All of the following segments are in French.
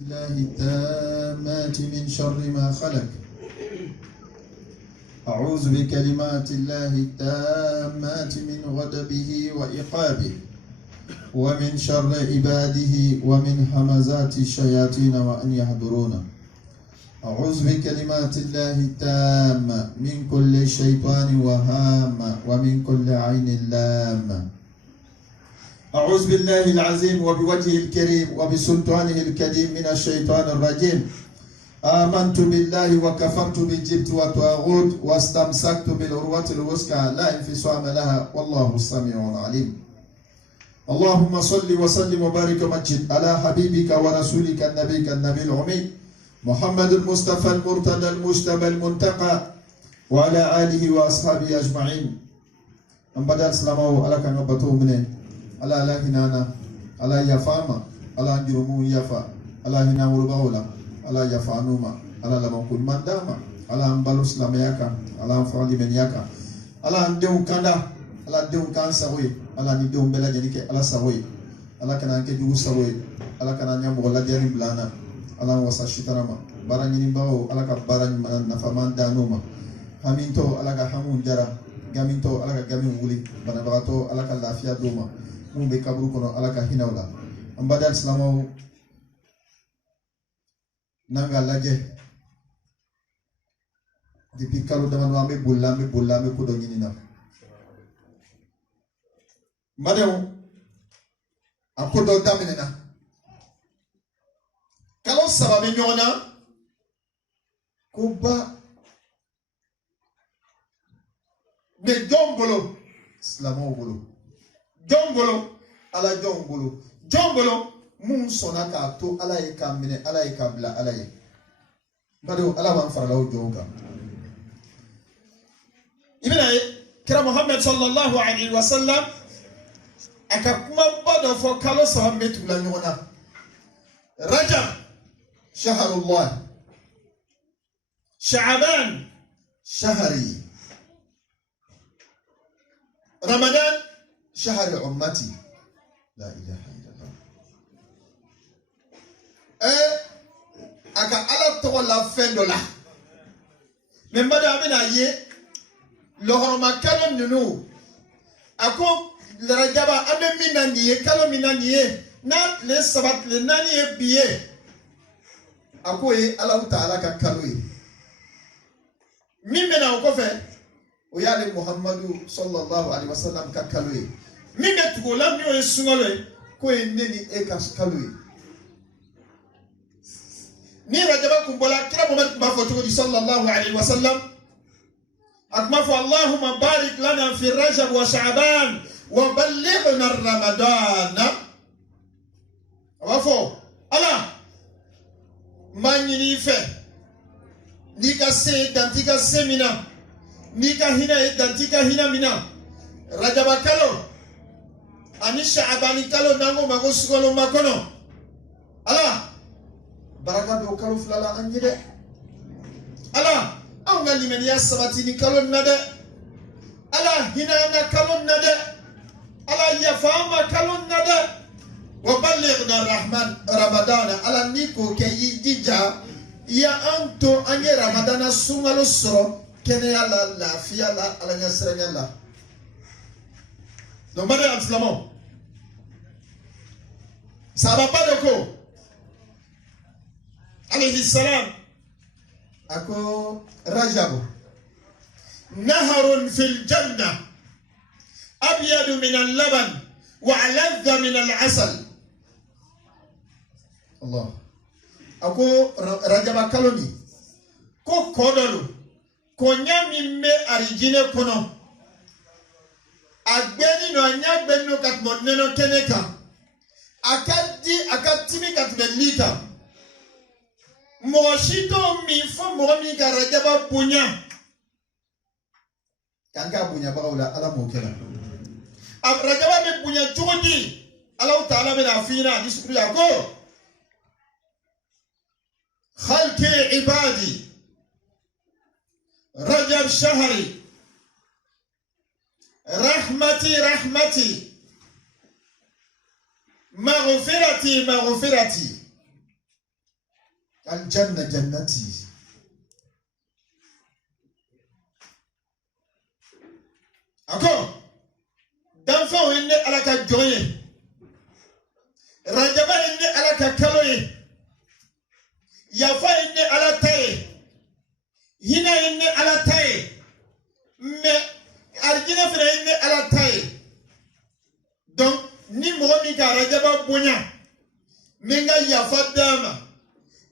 الله التامات من شر ما خلق. أعوذ بكلمات الله التامات من غضبه وإقابه ومن شر عباده ومن همزات الشياطين وأن يحضرون. أعوذ بكلمات الله التامة من كل شيطان وهام ومن كل عين لامة. أعوذ بالله العظيم وبوجهه الكريم وبسلطانه الكريم من الشيطان الرجيم. آمنت بالله وكفرت بالجبت والطاغوت واستمسكت بالعروة الوثقى لا انفصام لها والله السميع العليم. اللهم صل وسلم وبارك ومجد على حبيبك ورسولك النبي الأمي محمد المصطفى المرتضى المجتبى المنتقى وعلى آله وأصحابه أجمعين. أم بدأ السلام على كان بتو منين على هنانا على يفاما على جرمو يفا على هنا ورباولا على يفانوما على لما كل من داما على أمبالو سلامياكا على أنفعلي منياكا على أنديون كندا على أنديون كان سوي على نديون بلا جنيك على سوي على كنا أنك جو سوي على كنا نيام ولا جارين بلانا على وسا شترما باراني باو على كباران نفامان دانوما همينتو على كهمون جرا gaminto ala ka gamin wuli banabagato ala ka lafiya doma mun be kaburu kono ala ka hinawla ambada islamo nanga laje depuis kalo dama ambe bollambe ko do nyinina madeo akodo daminena kalo sababe nyona kuba de jombolo islamo bolo jombolo ala jombolo mun sona ka to ala e kamine ala e kabla ala e bado ala man farala o jonga ibina kira muhammad sallallahu alaihi wasallam akakuma bado fo kalo sahambe tula nyona rajab shahrullah sha'ban shahri رمضان شهر أمتي لا إله إلا الله أكا على تولى فندولا من بعد أمين أيه لو ما كانوا ننو أكو لرجابا أمين مينانية كانوا مينانية نات لسبات لنانية بيه أكو الله تعالى كالوي مين منا وكفه oyale muhammadu sallallahu alaihi wasallam ka kalwe mime tugola mi o sungole ko eneni e ka kalwe ni rajaba kumbola kila moment ba foto di sallallahu alaihi wasallam akma fa allahumma barik lana fi rajab wa sha'ban wa ballighna ramadan wafo ala manyini fe ni ka se dantika semina nika hina dantika hina mina rajaba kalo ani sha'bani kalo nango mago sugolo makono ala baraka do kalo fulala anjide ala au ngali men ya sabati ni kalo nade ala hina na kalo nade ala ya fama kalo nade wa ballighna rahman ramadana ala niko ke yidija ya anto anye ramadana sungalo soro kene ala la fia la ala nyasrenya la no mane islamo saba padoko alayhi salam ako rajab naharun fil janna abyad min al-laban wa aladha min al-asal Allah ako rajab kaloni ko kodolu konyami me arijine kono agbeni no anyagbeni no katmoneno keneka akatimi katmelika moshito mi fo momi garajaba punya kanka punya baula ala mokela abrajaba me punya chudi Allah taala me afina disipri yako khalqi ibadi رجب شهري رحمتي مغفرتي Al-Janna Jannati. Encore. D'enfant est né à la Kadjoye. Rajaba est né à la Kakaloye. Yafa est né à la taille. Hina est né à la taille. Mais Arjina Fina est né à la taille. Donc, ni Mohamika Rajaba Bunya. Menga Yafa Dama.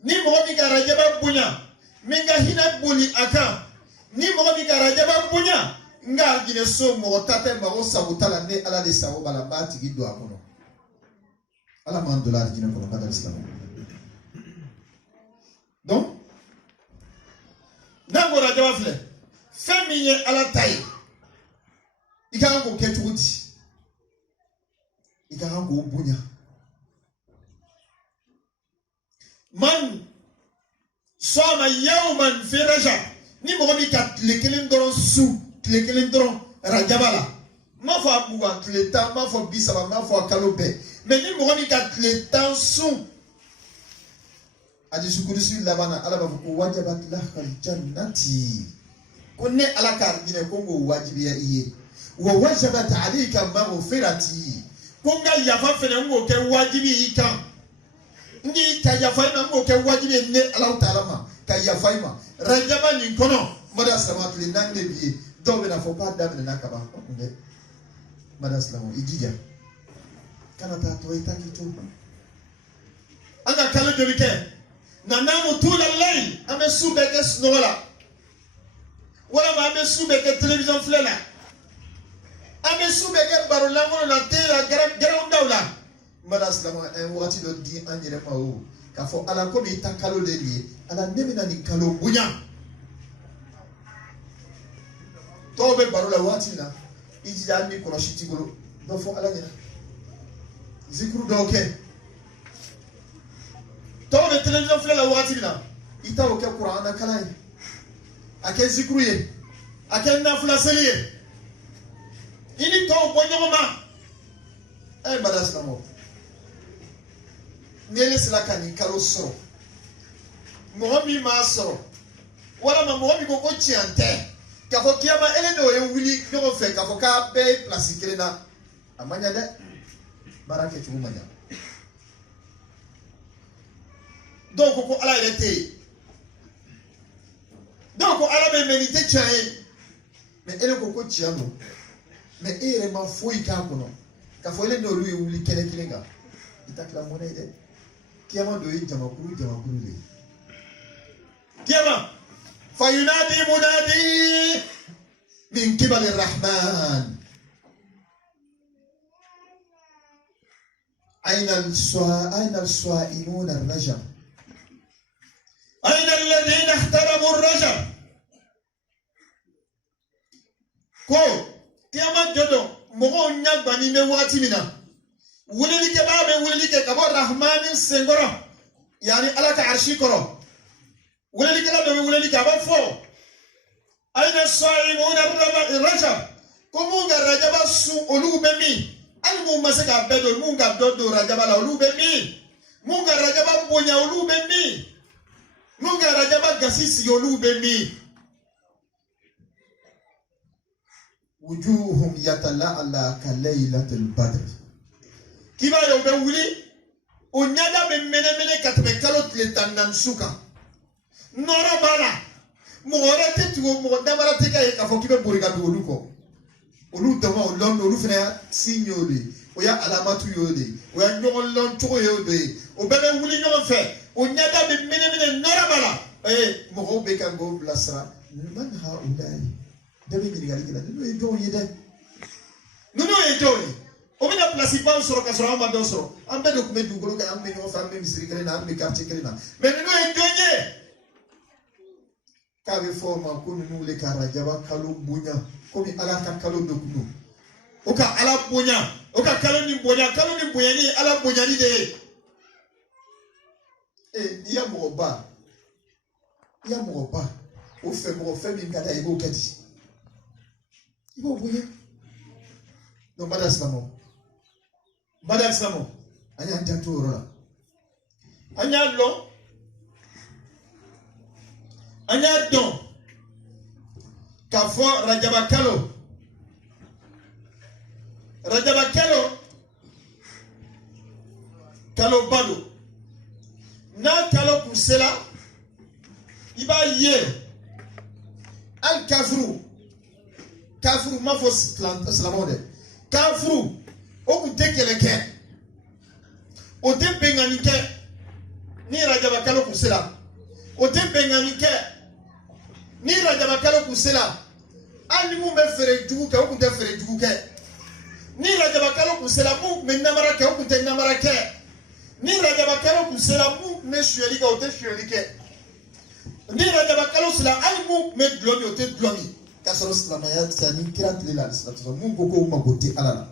Ni Mohamika Rajaba Bunya. Menga Hina Buli Aka. Ni Mohamika Rajaba Bunya. Nga Arjina So Motate Maro Sabutala ne ala de Sao Balabati Gido Akono. Ala Mandola Arjina pour le Islam. Donc, Nango Rajaba Fle. Féminin à la taille. Il y a un peu de tout. Il y a un peu de bounya. Man, soit ma yaouman fait raja. Ni mon ami kat les kelindron sous, les kelindron rajabala. Ma foi pouvoir les temps, ma foi bisaba, ma foi kalopé. Mais ni mon ami kat les temps sous. Adi sukurusi labana alaba wajabat lahal jannati. Konne alakar gine kongo wajibiya iye. Wa wajabat alayka maghfirati. Konga yafa fene ngo ke wajibi ikan. Ndi ka yafa ima ngo ke wajibi ne Allah Ta'ala ma. Ka yafa ima. Rajaba ni kono. Mada salamat li nande biye. Dobe na fopa damne nakaba. Nde. Mada salamu ijija. Kana ta to itaki to. Anga kala jolike. Nanamu tula lay. Ame subeke snola. Wala ma ame subeke télévision flela. Ame subeke barolango na tela gara ndawla. Madas lama en wati do di anjere ma o. Ka fo ala ko mi takalo de li. Ala nemina ni kalo bunya. Tobe barola wati na. Iji da mi kono shiti golo. Do fo ala nyina. Zikru do ke. Tobe télévision flela wati na. Ita o ke Qur'an kala. Ake zikruye, ake nafula seliye. Ini to bonyoma. Badas namo. Nele silaka ni kalo soro. Mohomi ma soro. Wala ma mohomi koko chiante. Kafo kiyama ele no e wili no fe kafo ka be place kelena. Amanya de barake chumu manya. Donc ko ala ilete. Donc, à la même mais elle est beaucoup chiano. Mais elle est ma fouille capono. Car faut aller dans lui ou les kenekilenga. Il t'a la monnaie. Qui a mandé Jamakuru. Qui a Fayunadi Munadi min Kibal Rahman. أين الصائمون الرجم أين الذين احترموا الرجم كو كيما جدو مغو نيغباني مي واتي منا ولي كي بابي ولي كي كبو الرحمن سنغرو يعني على عرشي كرو ولي كي لابي ولي كي ابا فو أين الصائمون الرجم كومو غرجبا سو اولو بمي almu masaka bedo munga dodo rajaba la ulube mi munga rajaba bonya ulube mi munga rajaba gasisi ulube mi wujuhum yatala'ala ka laylatul badr kiba yo be wuli onyada be menemene katbe kalot le tanansuka nora bala mo orate tuwo mo dabara teka e ka fokibe buriga do luko olu dama olon olu fena signal oya alamatu yode oya nyon lon to yode o bebe wuli nyon fe o nyada be mene norabala mo be kan go blasra man ha ulai debe ni gali kala no e do yede no e do o be na place ba soro ka soro ma do soro am be document du golo ka am be nyon fa me misri kale na am be quartier kale na me no e do nye ka be forma ko nu le karajaba kalu bunya komi ala ka kalo dokuno oka ala bonya oka kalo ni bonya ni ala bonya ni de ya mo ba o fe mi ngada ibo kati ibo bonya no madam samo anya ntatu rola anya lo anya don ka fo rajaba kalo kalo bado na kalo kusela iba ye al kafru ma fo slamode kafru o ku tekeleke o te benganike ni rajaba kalo kusela o te benganike ni rajaba kalo kusela ali mu be fere jugu ke o ku te fere jugu ke ni rajaba kalo kusela mu me namara ke o ku te namara ke ni rajaba kalo kusela mu me shueli ke o te shueli ke ni rajaba kalo sela ali mu me glomi o te glomi kasoro slama ya tsani kirat lila salatu mu koko ma gote alala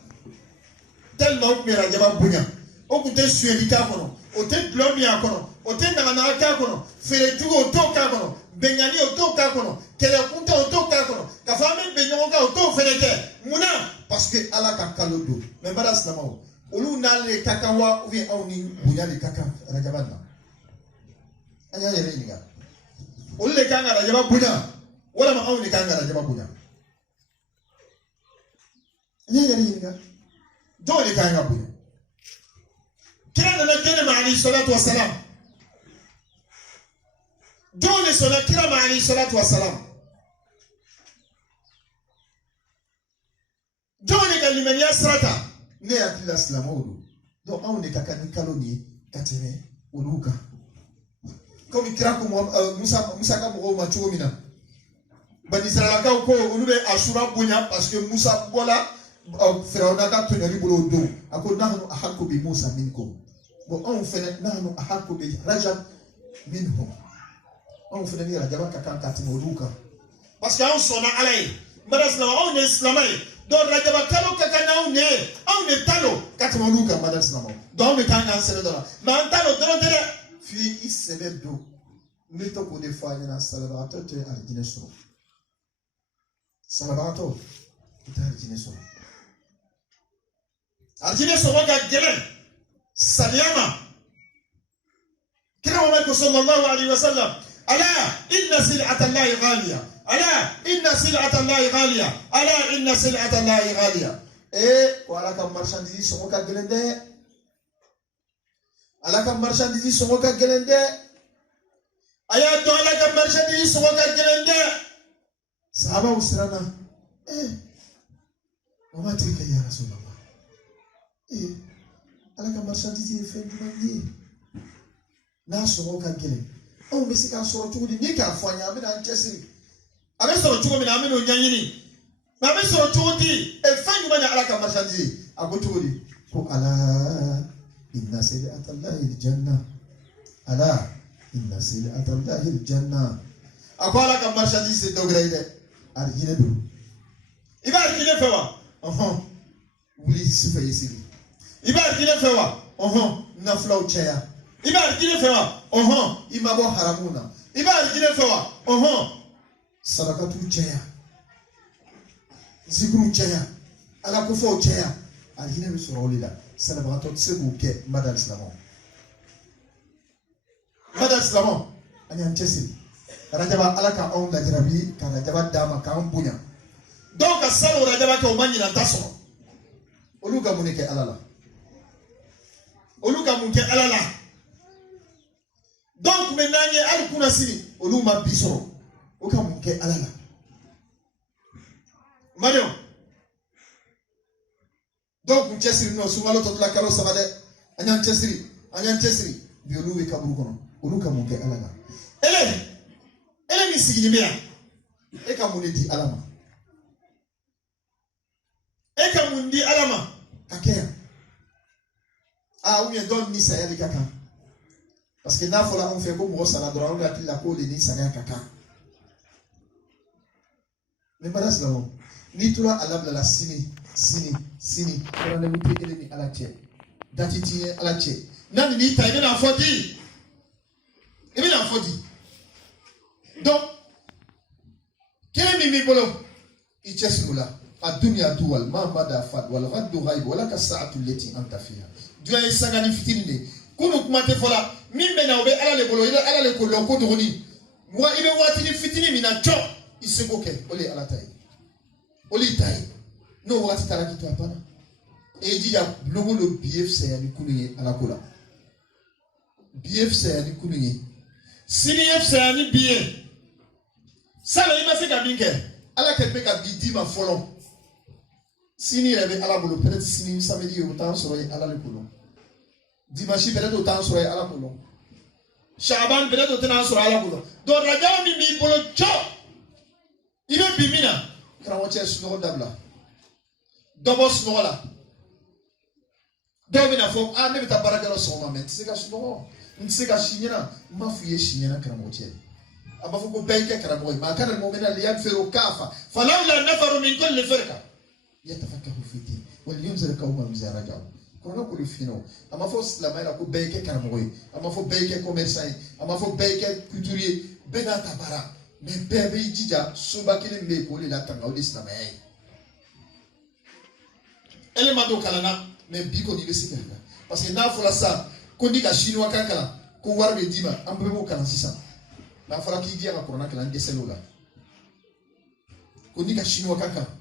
tellement me rajaba bunya o ku te shueli ka kono o te glomi akono o te namana ka kono fere jugu o to ka kono benyani o to ka kono kele kunta o to ka kono ka fami benyon ka o to fere ke muna parce que ala ka kalodo mais bada slama o olu na le kaka wa ou bien on ni bunya le kaka rajaba na anya yere ni ga olu le kanga rajaba bunya wala ma on ni kanga rajaba bunya anya yere ni ga do le kanga bunya kila na jene ma ali salatu wassalam dole sona kila ma ali salatu wassalam dole ga limani asrata ne atila slamodo donc on est kakani kaloni katene uluka comme kira ko Musa ka mo ma chomina bani sala ka ko ulube ashura bunya parce que Musa bola Firauna ka toneri bolo do ako nahnu ahakku bi Musa minkum bon on fait nahnu ahakku bi rajab minhum on fait ni rajaba ka katimo uluka parce que on sona alay maras na on est islamay donc rajaba kalo kakana on est talo katimo uluka maras na donc me kanga sere dola ma talo dere fi isebe do mito ko de fa na salabato te arjine so salabato te arjine so arjine so ga gelen saliyama kira wa sallallahu alaihi wasallam ala inna sil'ata allahi ghaliya ala inna sil'ata allahi ghaliya ala inna sil'ata allahi ghaliya wala kam marchandise so ga gelen de ala kam marchandise so ga gelen de aya to ala kam marchandise so ga gelen de sahaba usrana wama tika ya rasulullah ala kam marchandise fe ndimani na so ga gelen o me sika so chudi ni ka fanya me na nchesiri abe so chugo me na me no nyanyini na me so chudi e fanyu manya ala kam marchandise agotudi ko ala inna sil'ata allahi aljanna ala inna sil'ata allahi aljanna akwala kam marchandise dogreide arjine do iba arjine fewa wuli sifa yesiri iba arjine fewa na flow chair iba arjine fewa imabo haramuna iba arjine fewa sadakatu chair zikru chair ala kufo chair arjine bi sorolida salabato tsebu ke madal islamon anyan chesi rajaba alaka on la jarabi ka rajaba dama ka on bunya donc asalo rajaba ka umanyi na taso oluga munike alala donc menanye alkuna sini oluma bisoro oka munke alala mario donc chesiri no sumalo to la kalo sabade anyan chesiri bi oluwe kaburu kono oluka munke alala ele mi sigimia eka munidi alama eka mundi alama akea ou bien donne ni saya de kaka parce que na fola on fait comme on s'en a droit on a qu'il la colle ni saya kaka mais pas ça non ni toi alable la sini on a muté ele ni alache datiti alache nani ni taïne na fodi et bien na fodi donc quel mi bolo ichesula الدنيا دول ما مدى فاد والغد غيب ولك الساعة التي أنت فيها دنيا يسغاني فتيني كونو كماتي فلا مين بنا وبي على لي بولو على لي كولو كودوني Moi, il me wati ni fitini mina cho. Il se boke. Oli ala taille. Oli taille. No wati talaki to apana. Et il dit ya logo le BF c'est ani kuniye ala kola. BF c'est ani kuniye. CNF c'est ani BF. Ça le ima se ka binke. Ala kelpe ka bidi ma folon. Sini rebe ala bolo peut-être sini samedi autant soroy ala le kolon. Dimanche peut-être autant soroy ala kolon. Shaban peut-être autant soroy ala kolon. Donc rajaw mi bolo cho. Il est bimina. Krawoche sunoro dabla. Dobo sunoro la. Domina fo a ne bita baraka la soma men. Tseka sunoro. Ntseka shinyana mafuye shinyana krawoche. Abafu ko beke krawoche. Ma kana momena liyan fero kafa. Falawla nafaru min kulli firqa. يتفكروا في الدين ولينذر قوما إذا رجعوا كنا كل فينو أما فوس لما يلا كو بيك كراموي أما فو بيك كوميرساي أما فو بيك كوتوري بنا تبارا من بيبي جيجا سوبا كلي ميكولي لا تناول الإسلام أي ele mando kalana mais biko ni besi kala parce que na fola sa ko ni ka chinois kankala ko warbe dima ambe mo kala sisa na fara ki dia ka corona kala ngeselo la ko ni ka chinois kankala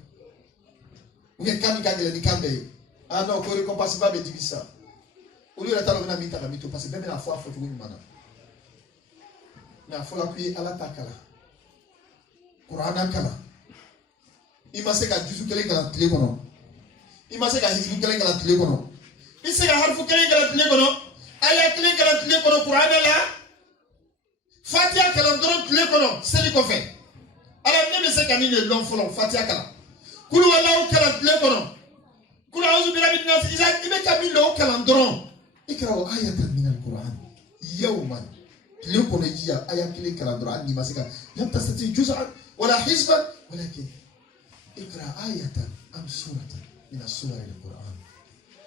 Uye kami kagele ni kambe. Ah non, ko récompense pas be divisa. Au lieu d'être là mita kamito parce que même la foi faut trouver mana. Na fola kuyi ala takala. Qur'ana kala. Ima se ka juzu kele kala tile kono. Ima se ka hizbu kele kala tile kono. Ise ka harfu kele kala tile kono. Aya kele kala tile kono Qur'ana la. Fatiha kala ndoro tile kono. Seli ko fe. Ala ne se ka ni le long folon Fatiha kala. Kulu wala ukala tlekono. Kulu auzu billahi min nas iza ibeka billo ukala ndron. Ikra'u ayatan min al-Qur'an. Yawman. Tlekono jiya ayakile kala ndron ni masika. Lam tastati juz'an wala hizban walakin ikra ayatan am suratan min as-suwar al-Qur'an.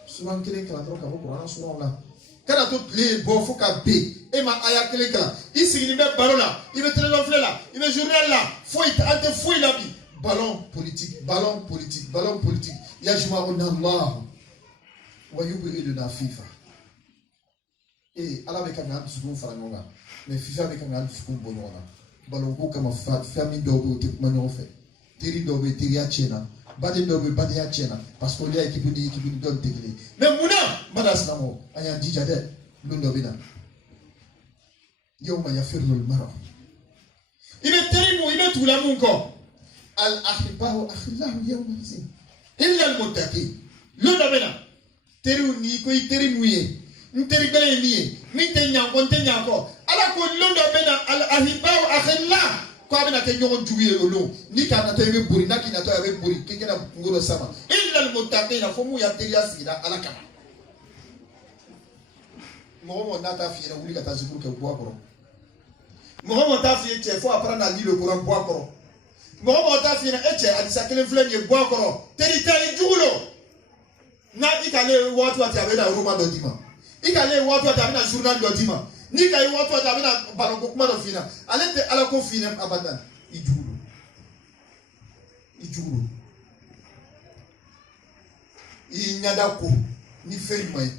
Suran kile kala ndron ka Qur'an suran la. Kana to tle bo foka be e ma ayakile kala. Isigini be barola, ibe téléphone là, ibe journal là, foi ante foi la bi. Ballon politique, ballon politique, ballon politique. Yajma'una Allah wa yub'iduna FIFA. Et Allah be kanga suku farangonga. Mais FIFA be kanga suku bonona. Ballon ko kama famille dobo te manyo fait. Teri dobo teri achena. Bade dobo bade achena parce que les équipe ni donne tekle. Mais muna madas namo aya dijade lundo bina. Yawma yafirru al-mar'a. Il est terrible, il est tout la munko. Al-ahibbahu akhillahu yawma izin illa al-muttaqin londo bena teru ni ko teri muye nteri bele niye mi te nyanko ala ko londo bena al-ahibbahu akhillah ko abena ke nyogon juguye lolo ni kana to yebe buri naki na to yebe buri kekena ngoro sama illa al-muttaqin fo mu ya teri asida ala kama mo nata fiena wuli kata zikuru ke bo akoro mo ta fie che fo apara na li le Coran bo akoro Momo ta fina eche adisa kelen flen ye bo akoro teri jugulo na ikale watu atabena Roma do dima ikale watu atabena journal do dima ni kai watu atabena balongo kuma do fina alete ala ko fina abadan ijugulo inyada ko ni fey mai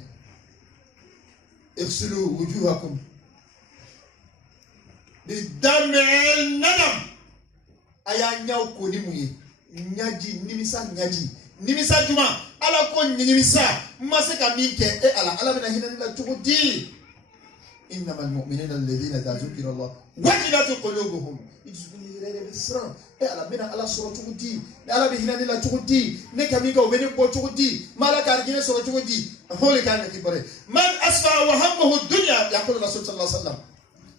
ersulu wujuhakum bidam'in nadam aya nyaw ko ni muye nyaji nimisa juma ala ko nimisa masaka minke e ala bina hinani la tugudi innamal mu'minuna alladhina idha dhukira Allah wajilat qulubuhum izbuni ila bisra e ala bina ala sura tugudi ala bi hinani la tugudi ne kamika o bene ko tugudi malaka argine sura tugudi hole kan ki bare man asfa wa hammuhu ad-dunya yaqulu rasul sallallahu alaihi wasallam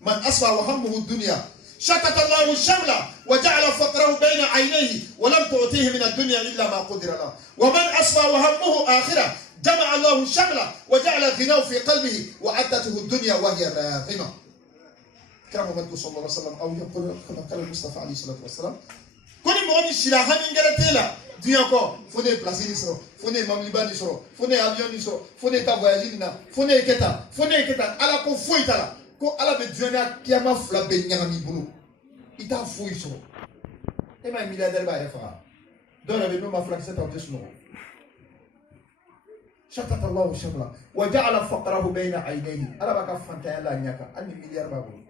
man asfa wa hammuhu ad-dunya شتت الله الشمل وجعل فقره بين عينيه ولم تعطيه من الدنيا إلا ما قدر له ومن أصفى وهمه آخرة جمع الله الشمل وجعل غناه في قلبه وعدته الدنيا وهي راغمة كرم من صلى الله عليه وسلم أو يقول كما قال المصطفى عليه الصلاة والسلام كل مؤمن شلاها من جلتلا دنيا كو فوني بلاسي نسرو فوني مملبا نسرو فوني أبيون نسرو فوني تابواجي نسرو فوني كتا على كو فويتلا ko ala be diona kiyama fula be nyami bulu ita fuyi so e ma milliardaire ba refa do na be no ma fula seta o tesno shatata Allah shamla wa ja'ala faqrahu bayna aynayhi ala baka fanta yalla nyaka anni milliard ba bulu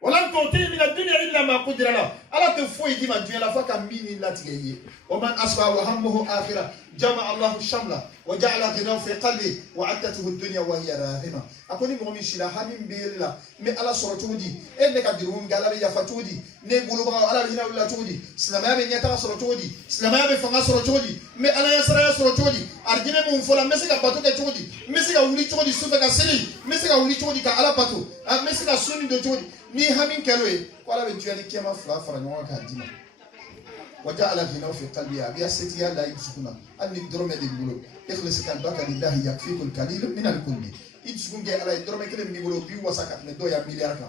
ولن تعطيه من الدنيا إلا ما قدر له ألا تفوي دي ما الدنيا لفاك مين لا تجيه ومن أصبح وهمه آخرة جمع الله الشمل وجعل غناه في قلبه وعدته الدنيا وهي راغمة أقول مؤمن شلا حميم بيلا مي على صورتودي إنك أدرون قال لي يا فتودي نقول بقى على هنا ولا تودي سلما بين يتا صورتودي سلما بين فما صورتودي مي على يسرا صورتودي أرجينا من فلان مسك باتو كتودي مسك أولي تودي سوفا كسلي مسك أولي تودي كعلى باتو مسك سوني دتودي ni hamin keloe wala be tuya ni kema fara nyɔgɔn ka dima waja'ala ghinahu fi qalbi abiya seti ya la yusukuna anni drome de bulo ikhlis kan baka lillahi yakfikul qalil min al-kulli idsugun ge ala drome kele mi bulo bi wasaka ne do ya milliard ka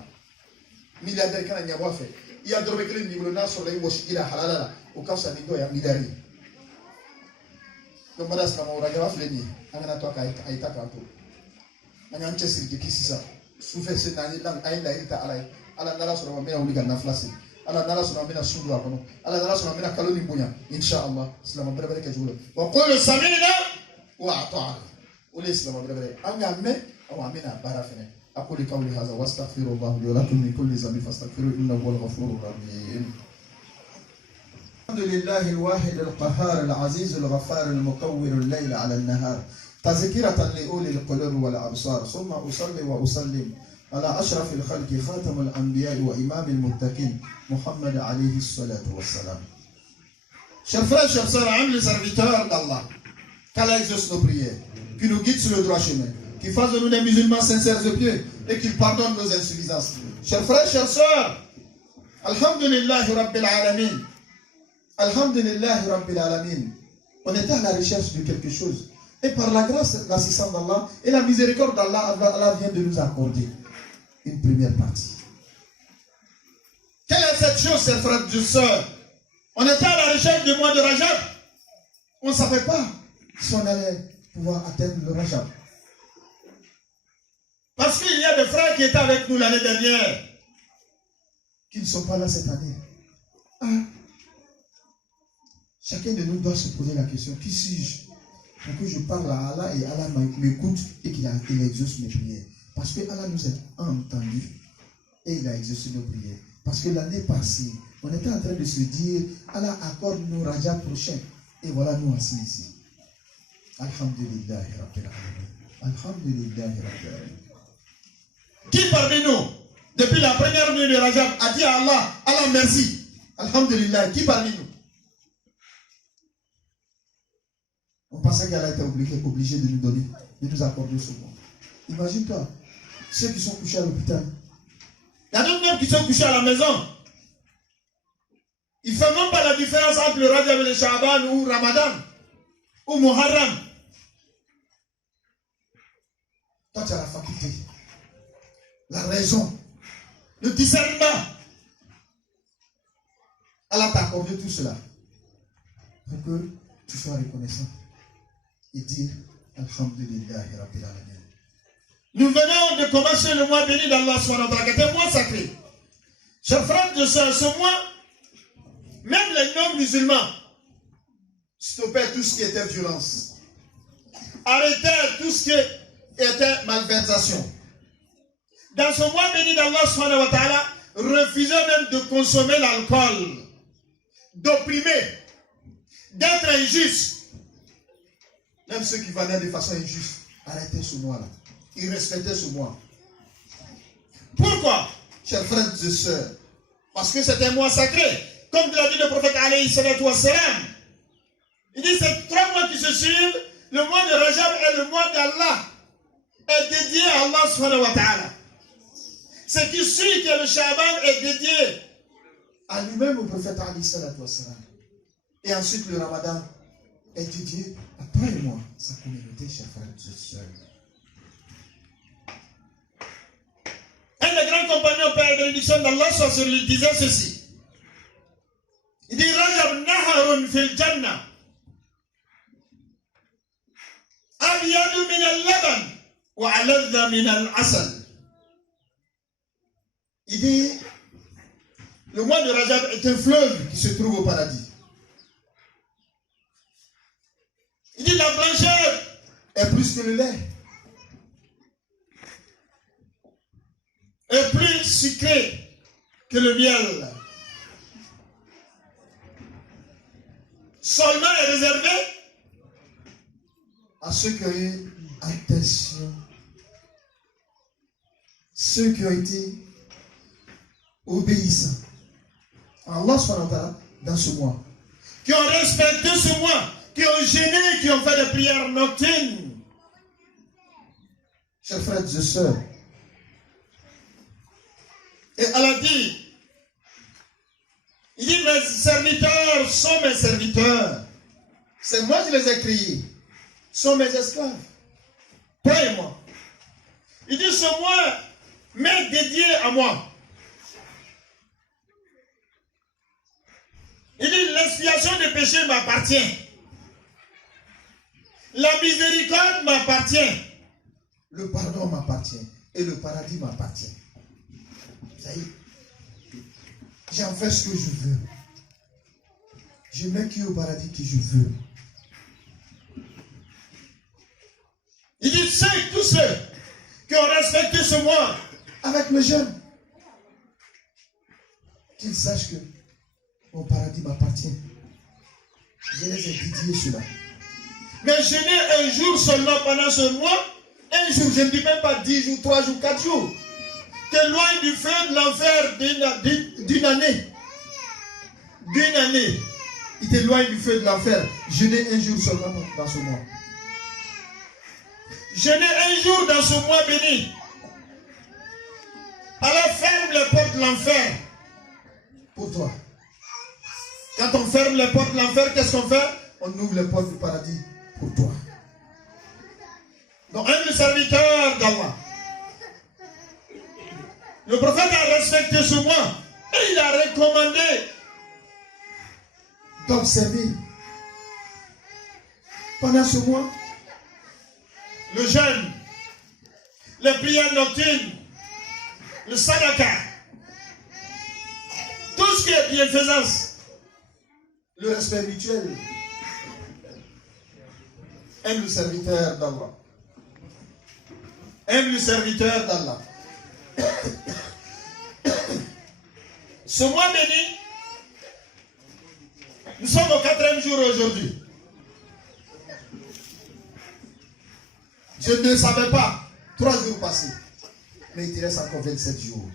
milliardaire kana nyabo fe ya drome kele mi bulo na so lay woshi ila halala o kafsa ni do ya milliard do madas kama uraga wa fleni angana to ka ay takato anya nchesiri ke kisisa souffre ce nani lang ay la ita ala nala sura mena uliga na flasi ala nala sura mena sundu akono ala nala sura mena kaloni bunya insha Allah salama bere ke julo wa qul samina wa ata'na uli salama bere anga me aw amina barafene aquli qawli hadha wastaghfirullah li wa lakum min kulli dhanbin fastaghfiruhu innahu huwal ghafurur rahim الحمد لله الواحد القهار العزيز الغفار المكور الليل على النهار تذكرة لأولي القلوب والأبصار ثم أصلي وأسلم على أشرف الخلق خاتم الأنبياء وإمام المتقين محمد عليه الصلاة والسلام. Chers frères, chers sœurs, âmes les serviteurs d'Allah, qu'Allah exauce nos prières, qu'il nous guide sur le droit chemin, qu'il fasse de nous des musulmans sincères et pieux et qu'il pardonne nos insuffisances. Chers frères, chers sœurs, Alhamdulillahi Rabbil Alamin, Alhamdulillahi Rabbil Alamin, on était à la recherche de quelque chose. Et par la grâce, l'assistance d'Allah et la miséricorde d'Allah, Allah vient de nous accorder une première partie. Quelle est cette chose, chers frères et sœurs? On était à la recherche du mois de Rajab. On ne savait pas si on allait pouvoir atteindre le Rajab. Parce qu'il y a des frères qui étaient avec nous l'année dernière, qui ne sont pas là cette année. Chacun de nous doit se poser la question, qui suis-je? Pour que je parle à Allah et Allah m'écoute et qu'il exauce mes prières. Parce que Allah nous a entendus et il a exaucé nos prières. Parce que l'année passée, on était en train de se dire, Allah accorde nos Rajab prochains. Et voilà nous assis ici. Alhamdulillahi Rabbil Alamin. Alhamdulillahi Rabbil Alamin. Qui parmi nous, depuis la première nuit de Rajab, a dit à Allah, Allah merci. Alhamdulillah. Qui parmi nous? On pensait qu'elle a été obligée de nous donner, de nous accorder ce mois. Imagine-toi, ceux qui sont couchés à l'hôpital. Il y a d'autres même qui sont couchés à la maison. Ils ne font même pas la différence entre le Rajab et le Sha'ban ou Ramadan ou Muharram. Toi, tu as la faculté, la raison, le discernement. Allah t'a accordé tout cela pour que tu sois reconnaissant et dire Alhamdulillahi Rabbil Alamin. Nous venons de commencer le mois béni d'Allah subhanahu wa ta'ala, qui est un mois sacré. Chers frères de ce mois, même les non-musulmans stoppaient tout ce qui était violence, arrêtaient tout ce qui était malversation. Dans ce mois béni d'Allah subhanahu wa ta'ala, refusaient même de consommer l'alcool, d'opprimer, d'être injuste. Même ceux qui venaient de façon injuste arrêtaient ce mois-là. Ils respectaient ce mois. Pourquoi, chers frères et sœurs? Parce que c'est un mois sacré. Comme l'a dit le prophète alayhi salatu wassalam. Il dit c'est 3 mois qui se suivent. Le mois de Rajab et le mois d'Allah est dédié à Allah subhanahu wa ta'ala. Ce qui suit que le Sha'ban est dédié à lui-même, au prophète alayhi salatu wassalam. Et ensuite le Ramadan est dédié à toi et moi, sa communauté, chers frères et sœurs. Un des grands compagnons père de bénédiction d'Allah lui disait ceci. Il dit Rajab naharun fil jannah abyadu min al-laban wa aladha min al-asal. Il dit le mois de Rajab est un fleuve qui se trouve au paradis. Il dit la blancheur est plus que le lait. Et plus sucré que le miel seulement est réservé à ceux qui ont eu attention, ceux qui ont été obéissants à Allah subhanahu wa ta'ala dans ce mois, qui ont respecté ce mois, qui ont gêné, qui ont fait des prières nocturnes. Chers frères et sœurs, et Allah dit, il dit, mes serviteurs sont mes serviteurs. c'est moi qui les ai créés, sont mes esclaves. Toi et moi. Il dit, ce mois m'est dédié à moi. Il dit, l'expiation des péchés m'appartient. La miséricorde m'appartient. Le pardon m'appartient et le paradis m'appartient. Ça y est. J'en fais ce que je veux. Je mets qui au paradis que je veux. Il dit, tous ceux qui ont respecté ce mois, avec mes jeunes, qu'ils sachent que mon paradis m'appartient. Je les ai dédiés cela. mais jeûner un jour seulement pendant ce mois, un jour, je ne dis même pas 10 jours, 3 jours, 4 jours, t'éloignes du feu de l'enfer d'une année. D'une année. Il t'éloigne du feu de l'enfer. Jeûner un jour seulement dans ce mois. Jeûner un jour dans ce mois béni. Alors ferme les portes de l'enfer. Pour toi. Quand on ferme les portes de l'enfer, qu'est-ce qu'on fait? On ouvre les portes du paradis pour toi. Donc un des serviteurs d'Allah. Le prophète a respecté ce mois et il a recommandé d'observer pendant ce mois le jeûne, les prières nocturnes, le sadaka, tout ce qui est bienfaisance, le respect mutuel. Aime le serviteur d'Allah. Aime le serviteur d'Allah. Ce mois béni, nous sommes au 4e jour aujourd'hui. Je ne savais pas, 3 jours passés. Mais il te reste encore 27 jours.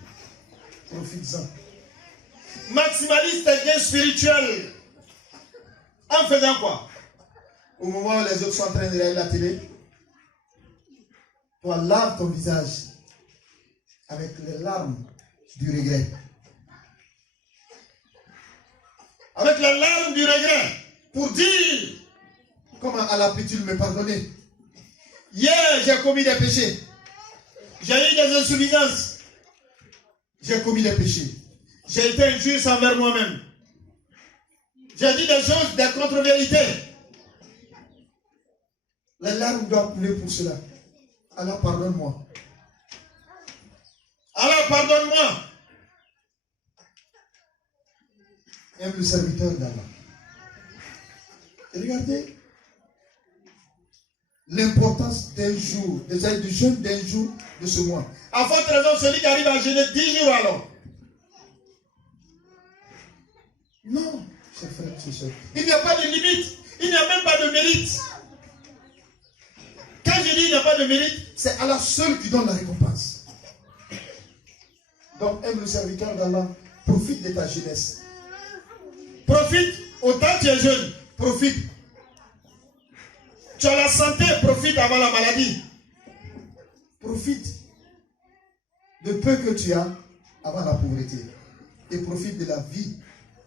Profites-en. Maximaliste et gain spirituel. En faisant quoi? Au moment où les autres sont en train de regarder la télé, toi lave ton visage avec les larmes du regret. Avec les larmes du regret. Pour dire, comment Allah peut-il me pardonner? hier j'ai commis des péchés. J'ai eu des insuffisances. J'ai commis des péchés. J'ai été injuste envers moi-même. J'ai dit des choses, des contre-vérités. Les larmes doivent couler pour cela. Allah pardonne-moi. Allah pardonne-moi. Aime le serviteur d'Allah. Et regardez l'importance d'un jour, du jeûne d'un jour de ce mois. À forte raison, celui qui arrive à jeûner 10 jours alors. Non, chers frères et sœurs. Il n'y a pas de limite. Il n'y a même pas de mérite. Quand je dis il n'y a pas de mérite, c'est Allah seul qui donne la récompense. Donc aime le serviteur d'Allah. Profite de ta jeunesse. Profite autant que tu es jeune. Profite. Tu as la santé, profite avant la maladie. Profite de peu que tu as avant la pauvreté. Et profite de la vie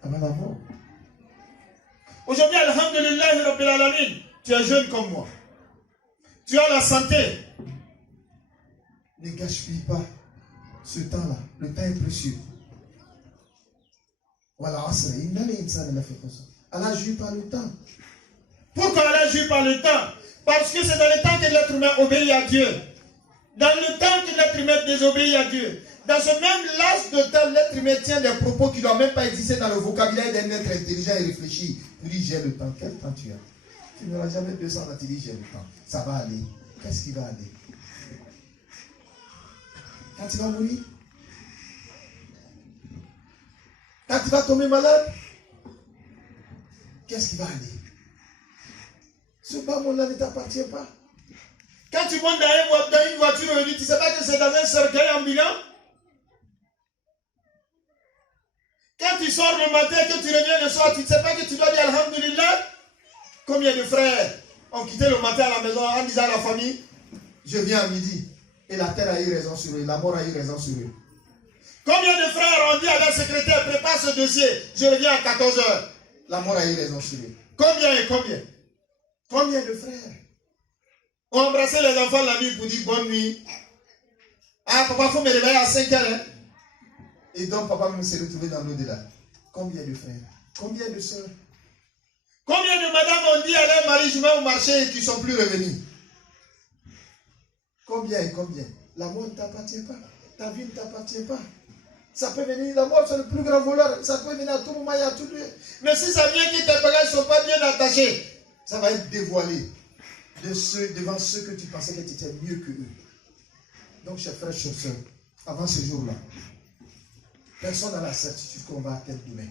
avant la mort. Aujourd'hui, alhamdulillah, rabbil alamin, tu es jeune comme moi. Tu as la santé. Ne gaspille pas ce temps-là. Le temps est précieux. Voilà, Allah joue par le temps. Pourquoi Allah joue par le temps? Parce que c'est dans le temps que l'être humain obéit à Dieu. Dans le temps que l'être humain désobéit à Dieu. Dans ce même laps de temps, l'être humain tient des propos qui ne doivent même pas exister dans le vocabulaire d'un être intelligent et réfléchi. Pour dire j'ai le temps. Quel temps tu as? Tu n'auras jamais 200 ans, tu dis j'ai le temps. Ça va aller. Qu'est-ce qui va aller? Quand tu vas mourir, tu vas tomber malade, qu'est-ce qui va aller? Ce bas monde-là ne t'appartient pas. Quand tu montes dans une voiture, tu ne sais pas que c'est dans un cercueil ambulant. Quand tu sors le matin et que tu reviens le soir, tu ne sais pas que tu dois dire Alhamdulillah. Combien de frères ont quitté le matin à la maison en disant à la famille, je viens à midi. Et la terre a eu raison sur eux, la mort a eu raison sur eux. Combien de frères ont dit à leur secrétaire, prépare ce dossier, je reviens à 14 h. La mort a eu raison sur eux. Combien et combien? Combien de frères ont embrassé les enfants la nuit pour dire bonne nuit? Ah, papa, il faut me réveiller à 5 h. Hein? Et donc, papa même s'est retrouvé dans l'au-delà. Combien de frères? Combien de soeurs? Combien de madames ont dit à leur mari, je vais au marché et qui ne sont plus revenus? Combien et combien? La mort ne t'appartient pas. Ta vie ne t'appartient pas. Ça peut venir, la mort c'est le plus grand voleur. Ça peut venir à tout moment et à tout lieu. Mais si ça vient que tes bagages ne sont pas bien attachés, ça va être dévoilé devant ceux que tu pensais que tu étais mieux que eux. Donc, chers frères, chers sœurs, avant ce jour-là, personne n'a la certitude qu'on va atteindre demain.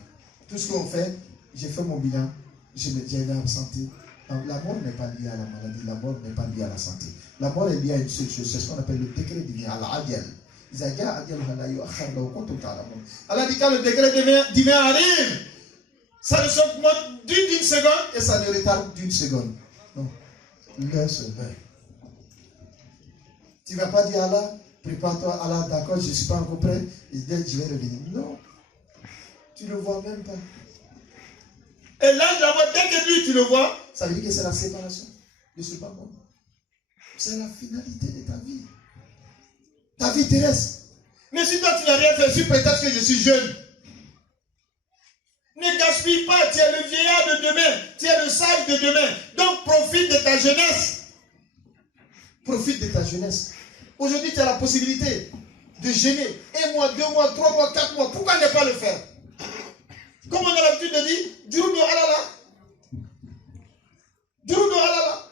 Tout ce qu'on fait, j'ai fait mon bilan, j'ai été absenté. La mort n'est pas liée à la maladie, la mort n'est pas liée à la santé. La mort est liée à une seule chose, c'est ce qu'on appelle le décret divin, al-adjal. Allah dit quand le décret divin arrive, ça ne s'augmente d'une seconde et ça ne retarde d'une seconde. Non, l'heure se meurt. Tu ne vas pas dire Allah, prépare-toi, Allah, d'accord, je ne suis pas encore prêt, je vais revenir. Non, tu ne le vois même pas. Et là, dès que lui, tu le vois, ça veut dire que c'est la séparation de ce bas monde. C'est la finalité de ta vie. Ta vie terrestre. Mais si toi, tu n'as rien fait, si peut-être que je suis jeune, ne gaspille pas, tu es le vieillard de demain, tu es le sage de demain. Donc, profite de ta jeunesse. Profite de ta jeunesse. Aujourd'hui, tu as la possibilité de jeûner 1 mois, 2 mois, 3 mois, 4 mois. Pourquoi ne pas le faire? Comme on a l'habitude de dire, Djurudo alala. Djurudo alala.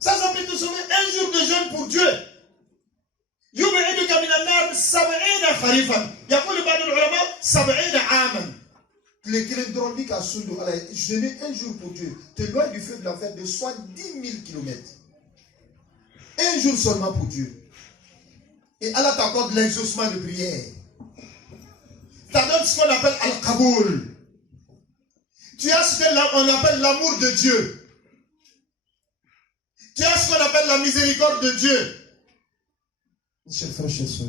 Ça peut te sauver 1 jour de jeûne pour Dieu. Yoube eduka minanar sab'ina kharifan. Yaqulu ba'd al-ulama sab'ina aman. Les kilomètres dit qu'à Soudou, jeûner 1 jour pour Dieu, te loin du feu de l'enfer de 70 000 kilomètres. 1 jour seulement pour Dieu. Et Allah t'accorde l'exaucement de prière. Ça donne ce qu'on appelle Al-Kaboul. Tu as ce qu'on appelle l'amour de Dieu. Tu as ce qu'on appelle la miséricorde de Dieu. Mes chers frères, chers soeurs,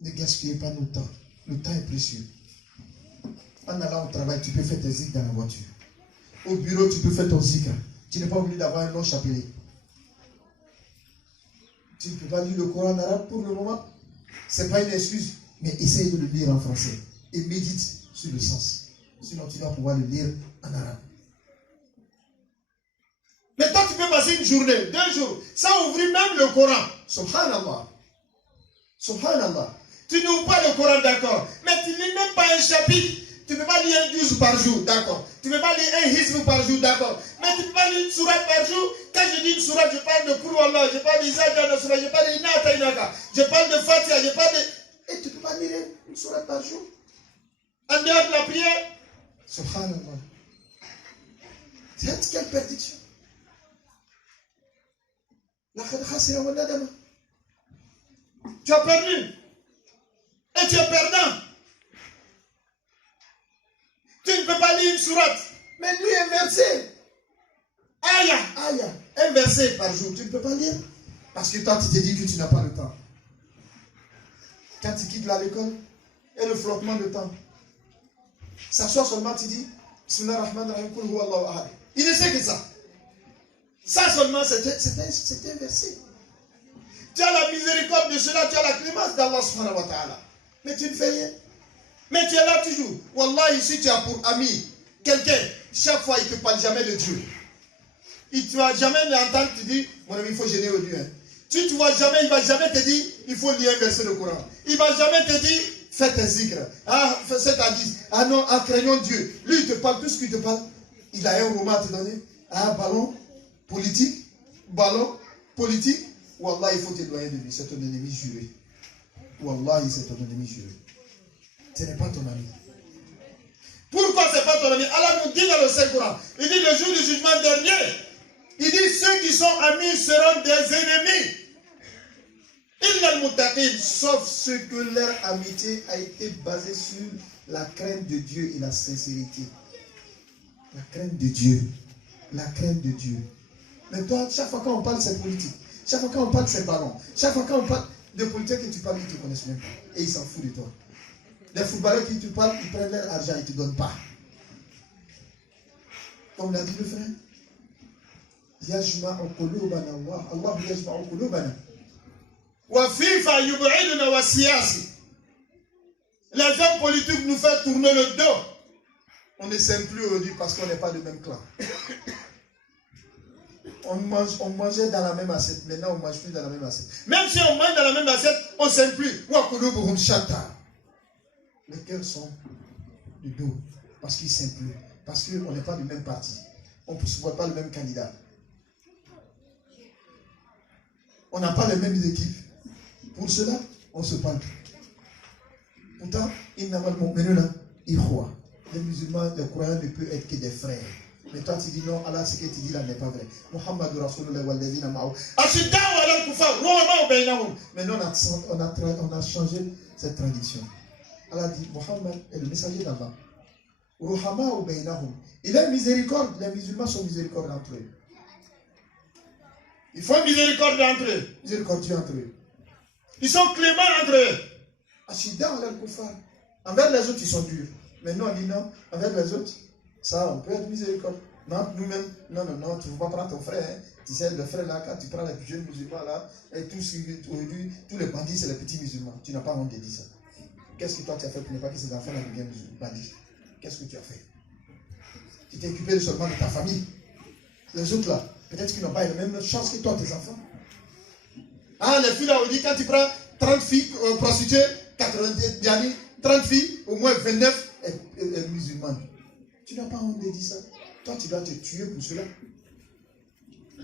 ne gaspillez pas notre temps. Le temps est précieux. En allant au travail, tu peux faire tes zikr dans la voiture. Au bureau, tu peux faire ton zikr. Tu n'es pas obligé d'avoir un long chapelet. Tu ne peux pas lire le Coran en arabe pour le moment. Ce n'est pas une excuse. Mais essaye de le lire en français et médite sur le sens. Sinon, tu vas pouvoir le lire en arabe. Mais toi, tu peux passer une journée, 2 jours, sans ouvrir même le Coran. Subhanallah. Subhanallah. Tu n'ouvres pas le Coran, d'accord. Mais tu ne lis même pas un chapitre. Tu ne peux pas lire un 12 par jour, d'accord. Tu ne peux pas lire un hizb par jour, d'accord. Mais tu ne peux pas lire une sourate par jour. Quand je dis une sourate, je parle de Qul Allah, je parle d'Izzat Nasra, je parle d'Inata Inaka, je parle de Fatiha, je parle de... Et tu ne peux pas lire une sourate par jour. En dehors de la prière. Subhanallah. C'est quelle perdition. Tu as perdu. Et tu es perdant. Tu ne peux pas lire une sourate. Mais lui, un verset. Aya. Un verset par jour. Tu ne peux pas lire. Parce que toi, tu t'es dit que tu n'as pas le temps. Quand tu quittes l'école, et le flottement de temps. S'assoit seulement, tu dis, Bismillah ar-Rahman ar-Rahim, Qul huwa Allahu ahad. Il ne sait que ça. Ça seulement, c'est un verset. Tu as la miséricorde de cela, tu as la clémence d'Allah subhanahu wa ta'ala. Mais tu ne fais rien. Mais tu es là toujours. Wallah, ici tu as pour ami quelqu'un, chaque fois il ne te parle jamais de Dieu. Il ne va jamais l'entendre, tu dis, mon ami, il faut gêner au Dieu. Hein. Tu ne vois jamais, il ne va jamais te dire, il faut lire un verset de Coran. Il ne va jamais te dire, fais tes zikr. Ah, fais cet hadith. Ah non, ah, craignons Dieu. Lui, il te parle, tout ce qu'il te parle. Il a un roman à te donner. Ah, ballon, politique. Wallah, il faut t'éloigner de lui. C'est ton ennemi juré. Wallah, c'est ton ennemi juré. ce n'est pas ton ami. Pourquoi ce n'est pas ton ami? Allah nous dit dans le Saint-Coran, il dit le jour du jugement dernier, il dit ceux qui sont amis seront des ennemis. Sauf ceux que leur amitié a été basée sur la crainte de Dieu et la sincérité. La crainte de Dieu. La crainte de Dieu. Mais toi, chaque fois qu'on parle, c'est politique. Chaque fois qu'on parle, c'est ballon. Chaque fois qu'on parle de politique que tu parles, ils ne te connaissent même pas. Et ils s'en foutent de toi. Les footballeurs qui te parlent, ils prennent leur argent, ils ne te donnent pas. Comme l'a dit le frère. Yajma'u qulubana Allah. Allah yajma'u qulubana. Wa FIFA yub'iduna wa siyasi. Les hommes politiques nous font tourner le dos. On ne s'aime plus aujourd'hui parce qu'on n'est pas de même clan. On mangeait dans la même assiette. Maintenant, on ne mange plus dans la même assiette. Même si on mange dans la même assiette, on ne s'aime plus. Les cœurs sont du dos. Parce qu'ils ne s'aiment plus. Parce qu'on n'est pas du même parti. On ne supporte pas le même candidat. On n'a pas les mêmes équipes. Pour cela, on se parle. Pourtant, les musulmans, les croyants ne peuvent être que des frères. Mais toi, tu dis non, Allah, ce que tu dis là n'est pas vrai. Muhammad Rasulullah walladhina ma'ahu. Mais nous, on a changé cette tradition. Allah dit, Muhammad est le messager d'Allah. Il est miséricorde. Les musulmans sont miséricordieux entre eux. Ils font miséricorde entre eux. Miséricordieux entre eux. Ils sont cléments entre eux. Envers les autres, ils sont durs. Mais nous, on dit non. Envers les autres, ça, on peut être miséricorde. Non, nous-mêmes, non, tu ne veux pas prendre ton frère. Hein. Tu sais, le frère là, quand tu prends les jeunes musulmans là, et tous les bandits, c'est les petits musulmans. Tu n'as pas honte de dire ça. Qu'est-ce que toi tu as fait pour ne pas que ces enfants là deviennent bandits? Qu'est-ce que tu as fait? Tu t'es occupé seulement de ta famille. Les autres là, peut-être qu'ils n'ont pas la même chance que toi, tes enfants. Ah, les filles là, on dit quand tu prends 30 filles prostituées, 90, 30 filles, au moins 29 musulmanes. Tu n'as pas honte de dire ça. Toi, tu dois te tuer pour cela.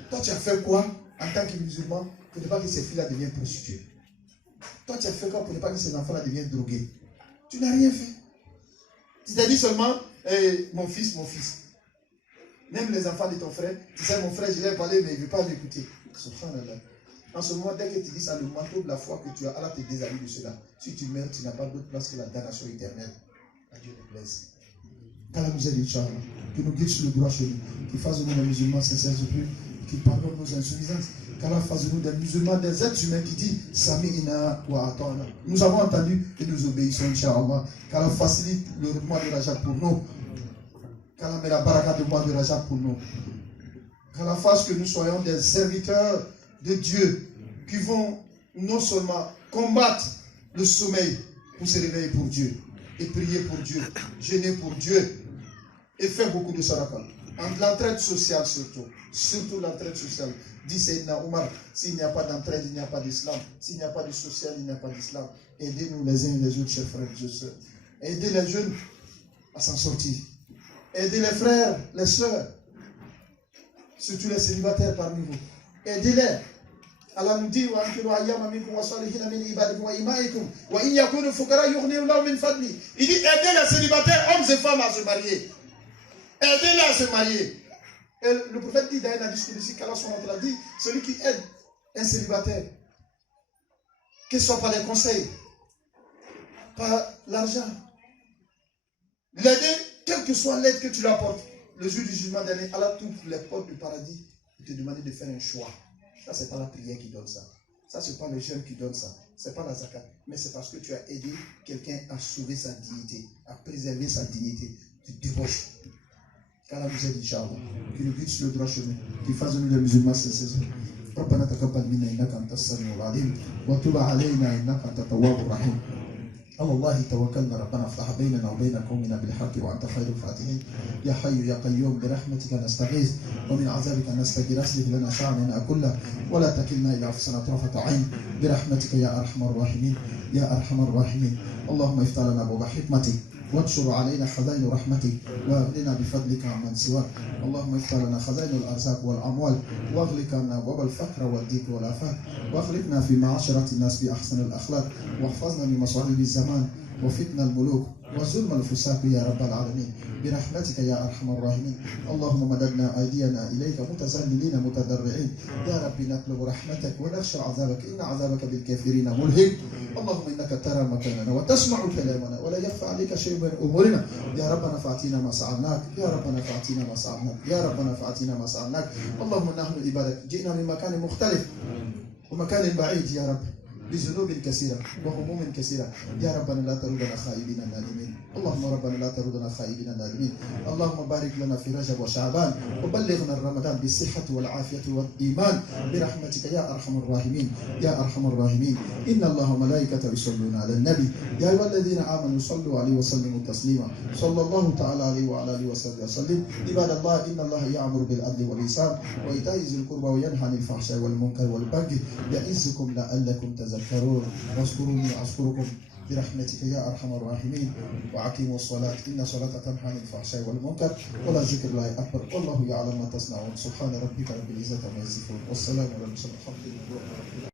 Toi, tu as fait quoi en tant que musulman pour ne pas que ces filles-là deviennent prostituées? Toi, tu as fait quoi pour ne pas que ces enfants-là deviennent drogués? Tu n'as rien fait. Tu t'as dit seulement, mon fils. Même les enfants de ton frère, tu sais, mon frère, je l'ai parlé, mais il ne veut pas m'écouter. Subhanallah. En ce moment, dès que tu dis ça, le manteau de la foi que tu as, Allah te déshabille de cela. Si tu meurs, tu n'as pas d'autre place que la damnation éternelle. À Dieu te plaise. Qu'Allah nous aide, Inch'Allah, que nous guide sur le droit chemin, qu'il fasse de nous des musulmans sincères et purs, qu'il pardonne nos insuffisances, qu'Allah fasse de nous des musulmans, des êtres humains qui disent Sami'ina wa ata'na. Nous avons entendu et nous obéissons, Inch'Allah. Qu'Allah facilite le mois de Rajab pour nous. Qu'Allah met la baraka du mois de Rajab pour nous. Qu'Allah fasse que nous soyons des serviteurs de Dieu qui vont non seulement combattre le sommeil pour se réveiller pour Dieu et prier pour Dieu, jeûner pour Dieu et faire beaucoup de sadaqa. L'entraide sociale surtout l'entraide sociale. Dit Sayyidina Omar, s'il n'y a pas d'entraide, il n'y a pas d'islam. S'il n'y a pas de social, il n'y a pas d'islam. Aidez-nous les uns et les autres, chers frères et sœurs. Aidez les jeunes à s'en sortir. Aidez les frères, les sœurs, surtout les célibataires parmi vous. Aidez-les. Allah nous dit il dit aidez les célibataires, hommes et femmes à se marier. Aidez-les à se marier. Et le prophète dit dans un hadith ici qu'Allah a dit celui qui aide un célibataire, que ce soit par les conseils, par l'argent, l'aider, quelle que soit l'aide que tu lui apportes, le jour du jugement dernier, Allah t'ouvre les portes du paradis et te demande de faire un choix. Ça, ce n'est pas la prière qui donne ça. Ça, ce n'est pas le jeûne qui donne ça. Ce n'est pas la zakat. Mais c'est parce que tu as aidé quelqu'un à sauver sa dignité, à préserver sa dignité du débauche. qu'Allah nous aide, Inch'Allah, qu'il nous guide sur le droit chemin, qu'il fasse de nous des musulmans sincères. ربنا تقبل منا انك انت السميع العليم وتب علينا انك انت التواب الرحيم. على الله توكلنا ربنا افتح بيننا وبين قومنا بالحق وانت خير الفاتحين. يا حي يا قيوم برحمتك نستغيث ومن عذابك نستجير اصلح لنا شأننا كله ولا تكلنا الى انفسنا طرفة عين برحمتك يا ارحم الراحمين يا ارحم الراحمين. اللهم افتح لنا ابواب حكمتك وانشر علينا خزائن رحمتك واغننا بفضلك عمن سواك. اللهم افتح لنا خزائن الارزاق والاموال واغلق عنا ابواب الفقر والضيق والافات واخلقنا في معاشرة الناس باحسن الاخلاق واحفظنا من مصائب الزمان وفتن الملوك وظلم الفساق يا رب العالمين برحمتك يا أرحم الراحمين. اللهم مددنا أيدينا إليك متذللين متضرعين يا رب نطلب رحمتك ونخشى عذابك إن عذابك بالكافرين ملهك. اللهم إنك ترى مكاننا وتسمع كلامنا ولا يخفى عليك شيء من أمورنا. يا ربنا فأعطينا ما سألناك يا ربنا فأعطينا ما سألناك يا ربنا فأعطينا ما سألناك. اللهم نحن عبادك جئنا من مكان مختلف ومكان بعيد يا رب بذنوب كثيرة وهموم كثيرة. يا ربنا لا تردنا خائبين نادمين. اللهم ربنا لا تردنا خائبين نادمين. اللهم بارك لنا في رجب وشعبان وبلغنا رمضان بالصحة والعافية والإيمان برحمتك يا أرحم الراحمين يا أرحم الراحمين. إن الله وملائكته يصلون على النبي يا أيها الذين آمنوا صلوا عليه وسلموا تسليما. صلى الله تعالى عليه وعلى آله وصحبه وسلم. عباد الله إن الله يأمر بالعدل والإحسان وإيتاء ذي القربى وينهى عن الفحشاء والمنكر والبغي يعظكم لعلكم تذكرون. واذكروني أذكركم برحمتك يا أرحم الراحمين. وأقيموا الصلاة إن الصلاة تنهى عن الفحشاء والمنكر ولا ذكر الله أكبر والله يعلم ما تصنعون. سبحان ربك رب العزة عما يصفون والسلام على المرسلين الحمد لله.